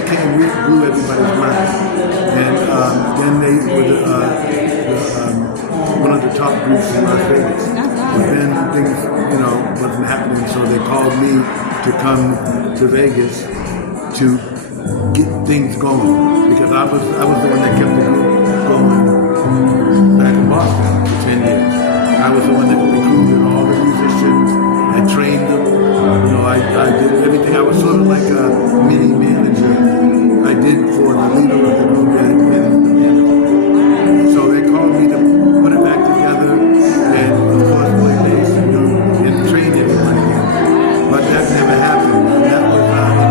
we came, we blew everybody's mind. And then they were one of the top groups in Las Vegas. But then things, wasn't happening, so they called me to come to Vegas to get things going, because I was the one that kept the group going back in Boston for 10 years. I was the one that recruited all the musicians and trained them. I did everything. I was sort of like a mini manager. I did for the leader of the group that had been the manager. So they called me to put it back together and, of course, play bass and train everybody. But that never happened. That was in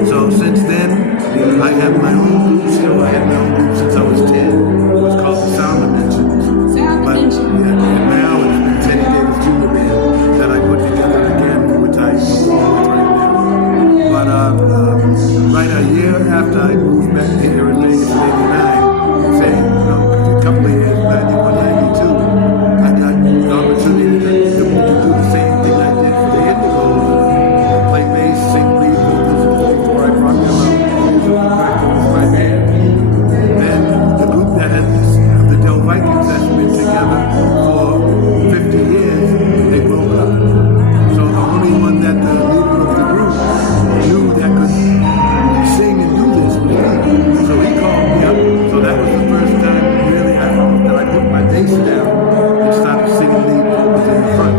89. So since then, I have my own group still. I had my own group since I was 10. It was called the Sound Dimensions. And now it's the Teddy Davis Jr. Band that I put together again, which I perform right now. But right a year after I moved back here in Vegas in 89, say, a couple of years back in 92, I got the opportunity to do the same thing I did for the Indigos, play bass, sing lead vocals, before I brought them out with my band. Then the group that had the Del Vikings has been together for 50 years, they broke up. So the only one that the leader of the group knew that could sing and do this was me. So he called me up. So that was the first time really that I put my bass down and started singing lead vocals in the front.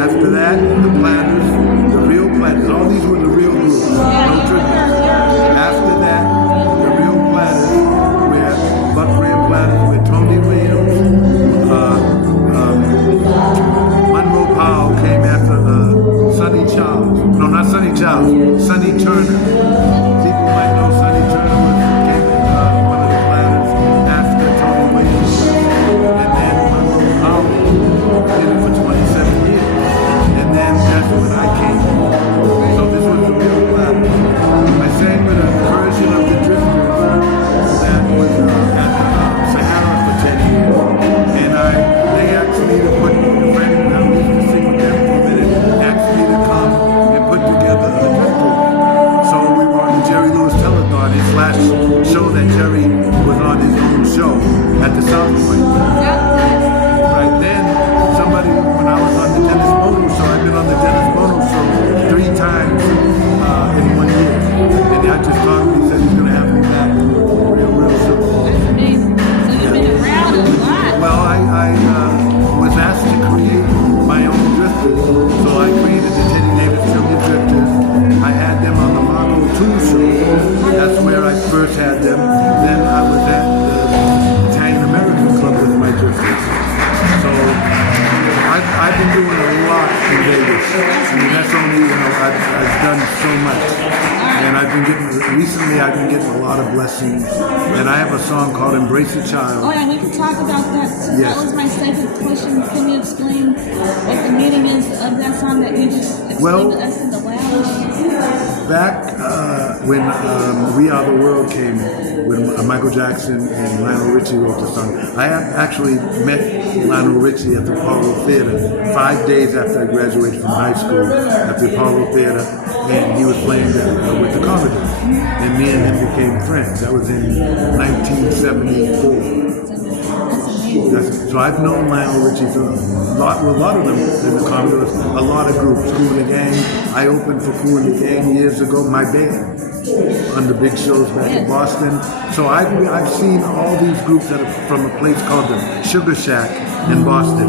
After that, the Platters, the real Platters, all these were the real groups, no tributes. After that, the real Platters, where Buck Ray Platters, where Tony Williams, Monroe Powell came after Sonny Charles. No, not Sonny Charles, Sonny Turner. People might know Sonny Turner became one of the Platters after Tony Williams. And then Monroe Powell did it for 27 years. And then that's when I came. So this was the real Platters. I sang with a version of the Drifters that was at Sahara for 10 years. And they asked me to put the friend and I used to sing with them for a minute, asked me to come and put together a drift group. So we were on Jerry Lewis Telethon, his last show that Jerry was on his own show at the South Point. Right then, when I was on the Dennis Bono show, I've been on the Dennis Bono show 3 times in 1 year. And I just talked to him, he said he's going to have me back real soon. That's amazing. So you've been around a lot. Well, I was asked to create my own drifters. So I created the Teddy Davis Jr. Drifters. I had them on the Marco 2 show. That's where I first had them. Then I was at the Italian American Club with my drifters. So I've been doing a lot in Vegas. I mean, that's only, I've done so much. And recently I've been getting a lot of blessings. And I have a song called Embrace a Child. Oh yeah, we can talk about that. So yes. That was my second question. Can you explain what the meaning is of that song that you just explained to us in the lounge? Back when We Are the World came, when Michael Jackson and Lionel Richie wrote the song, I actually met Lionel Richie at the Apollo Theater 5 days after I graduated from high school at the Apollo Theater, and he was playing with the Commodores, and me and him became friends. That was in 1974. So I've known Lionel Richie for a lot of them in the Commodores, a lot of groups. Kool and the Gang. I opened for Kool and the Gang years ago, my band, on the big shows back in Boston. So I've seen all these groups that are from a place called the Sugar Shack in Boston.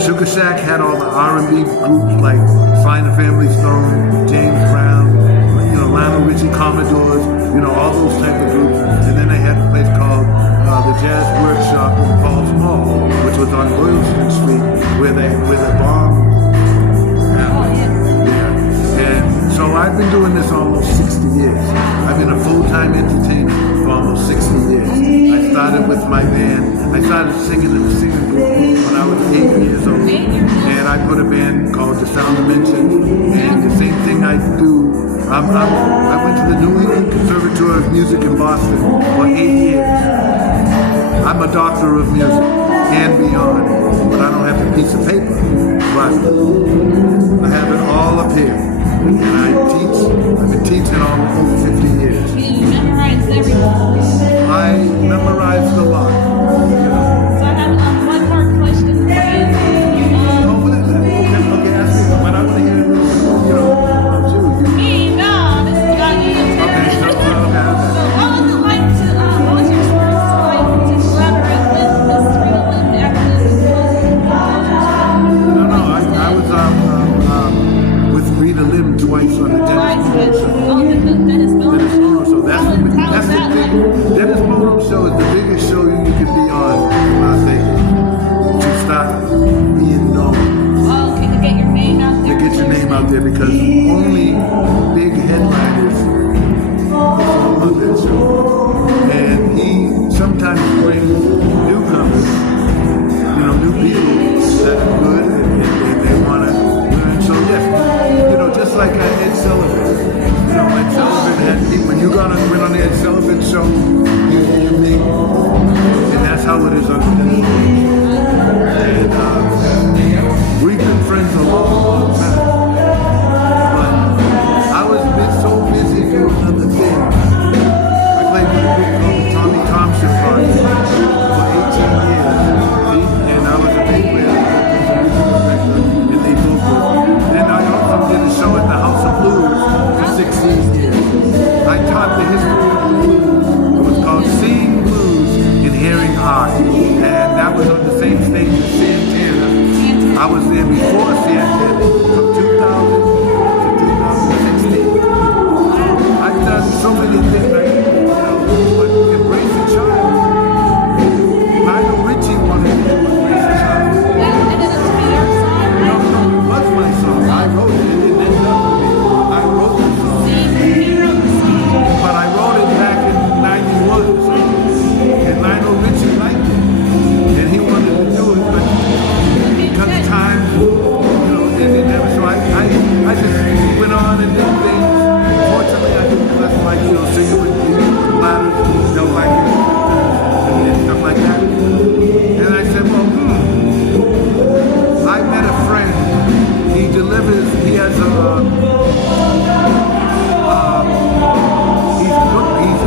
Sugar Shack had all the R&B groups like Sly and the Family Stone, James Brown, Lionel Richie, Commodores, all those type of groups. And then they had a place called the Jazz Workshop in Paul's Mall, which was on Boylston Street, where the bomb happened. And so I've been doing this almost 60 years. I've been a full-time entertainer for almost 60 years. I started with my band. I started singing in the singing group when I was 8 years old. And I put a band called the Sound Dimensions. And the same thing I do. I went to the New England Conservatory of Music in Boston for 8 years. I'm a doctor of music and beyond, but I don't have the piece of paper. But I have it all up here. And I teach. I've been teaching over 50 years. You memorized everything. I memorized a lot. So I have one more question for you. Okay, ask me. When I want to hear, about you. Me? No, this is about you. Okay, so, So what was it like to, what was your experience like to collaborate with Miss Rita Lim after this? No, I was with Rita Lim twice on the Dennis Moore show. That's the thing. Dennis Moore show is the biggest show you can be on in Las Vegas to start being known. Oh, okay, to get your name out there. To get your name out there because only big headliners perform on that show. And he sometimes brings newcomers, new people that are good and they want to learn. So yes, just like Ed Sullivan. Ed Sullivan had people, when you went on the Ed Sullivan show, you make, and that's how it is on the Dennis Moore show. And we've been friends a long time. But I was so busy doing other things. I played with a group called the Tommy Thompson Party for 18 years. And I was a big player, and they both were. Then I also did a show at the House of Blues for 16 years. I taught the history of the blues. It was called Seeing Blues and Hearing Art. And that was on the same stage as Santana. I was there before Santana, from 2000 to 2016. I've done so many things, but Embrace the Child. Lionel Richie wanted to do Embrace the Child. It didn't be your song? No, it was my song. I wrote it. It didn't end up with me. I wrote the song. He wrote the song. But I wrote it back in 91. And Lionel Richie liked it. And he wanted to do it, but because time, and it never, so I just went on and did things. Fortunately, I didn't like, singing with Platters, like it, and stuff like that. And I said, well, I met a friend. He delivers, he has a, he's produced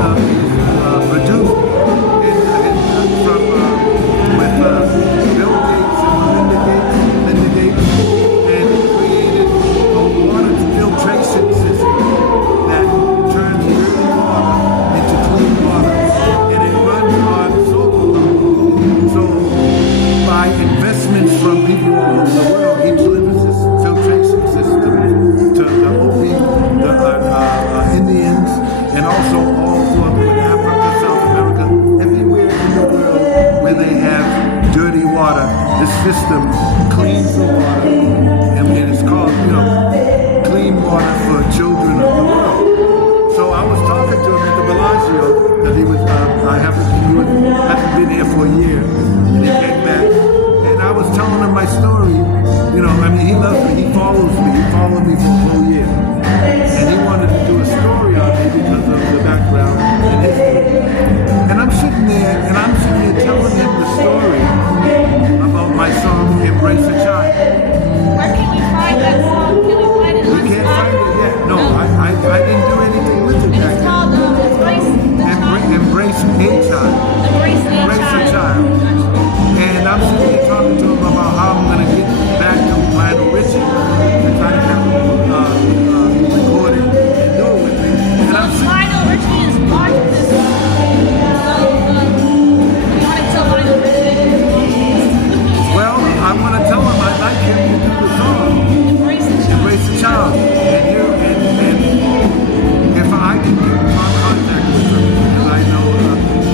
from with Bill Gates and Linda Gates, and he created a water filtration system that turns dirty water into clean water, and it runs on solar. So by investments from people all over the world, he delivers this filtration system to the Hopi, the Indians, and also all throughout Africa, South America, everywhere in the world where they have dirty water. This system cleans the water, and it's called, clean water for children of the world. So I was talking to him at the Bellagio because he hasn't been here for a year, and he came back, and I was telling him my story. He loves me, he follows me, he followed me for a whole year, and he wanted to do a story on me because of the background and history. And I'm sitting there telling him the story about my song, Embrace the Child. Where can we find that song? Can we find it on We can't find it yet. No, I didn't do anything with it And back it's then. called Embrace a Child. Embrace Embrace a Child. And I'm sitting here talking to him about how I'm going to get back to Lionel Richie because I have recorded and do it with me. And I'm sitting, Lionel Richie is watching this. So, you want to tell Lionel Richie to watch this? well, I want to tell him I'd like him to do the song, Embrace the child. Embrace the Child. And if I can get in contact with him, because I know,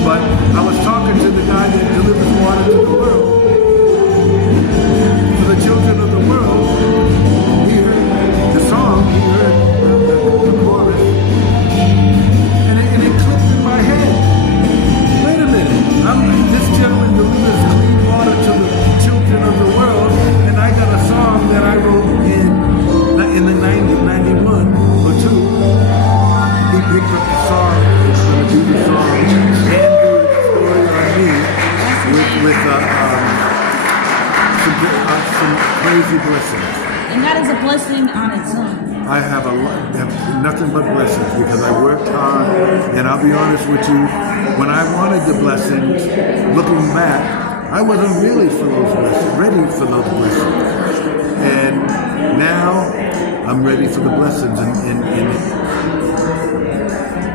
but I was talking to the guy that delivers water to the world, for the children of the world. He heard the song, he heard the chorus, and it clicked in my head. Wait a minute, this gentleman delivers clean water to the children of the world, and I got a song that I wrote in the 91 or 2. He picked up the song, he's going to do the song, and do the story on me with some crazy blessings. And that is a blessing on its own. I have nothing but blessings because I worked hard, and I'll be honest with you, when I wanted the blessings, looking back, I wasn't really ready for those blessings. And now I'm ready for the blessings, and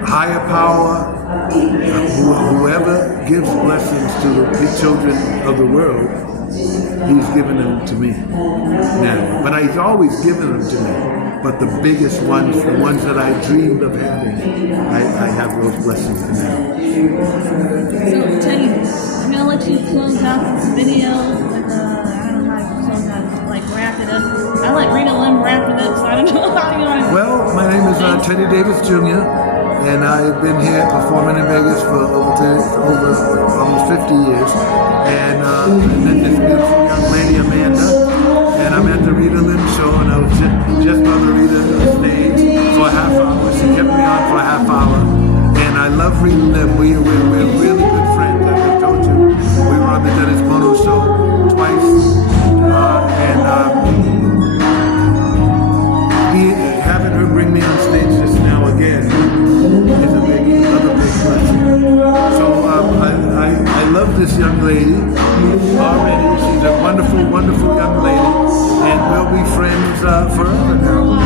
higher power, whoever gives blessings to the children of the world, he's given them to me now. But he's always given them to me. But the biggest ones, the ones that I dreamed of having, I have those blessings now. So, Teddy, I'm gonna let you close out this video with I don't know how to close out, like wrap it up. I let Rita Lim wrap it up, so I don't know how you want to. Well, my name is Teddy Davis Jr., and I've been here performing in Vegas for over almost 50 years. And then this beautiful young lady, Amanda, and I'm at the Rita Lim show, and I was just on the Rita stage for a half hour. She kept me on for a half hour, and I love Rita Lim. We're really good friends, as I told you. We were on the Dennis Bono show twice, and having her bring me on stage just now again is another big blessing. So I love this young lady already. She's a wonderful, wonderful young lady, and we'll be friends forever now.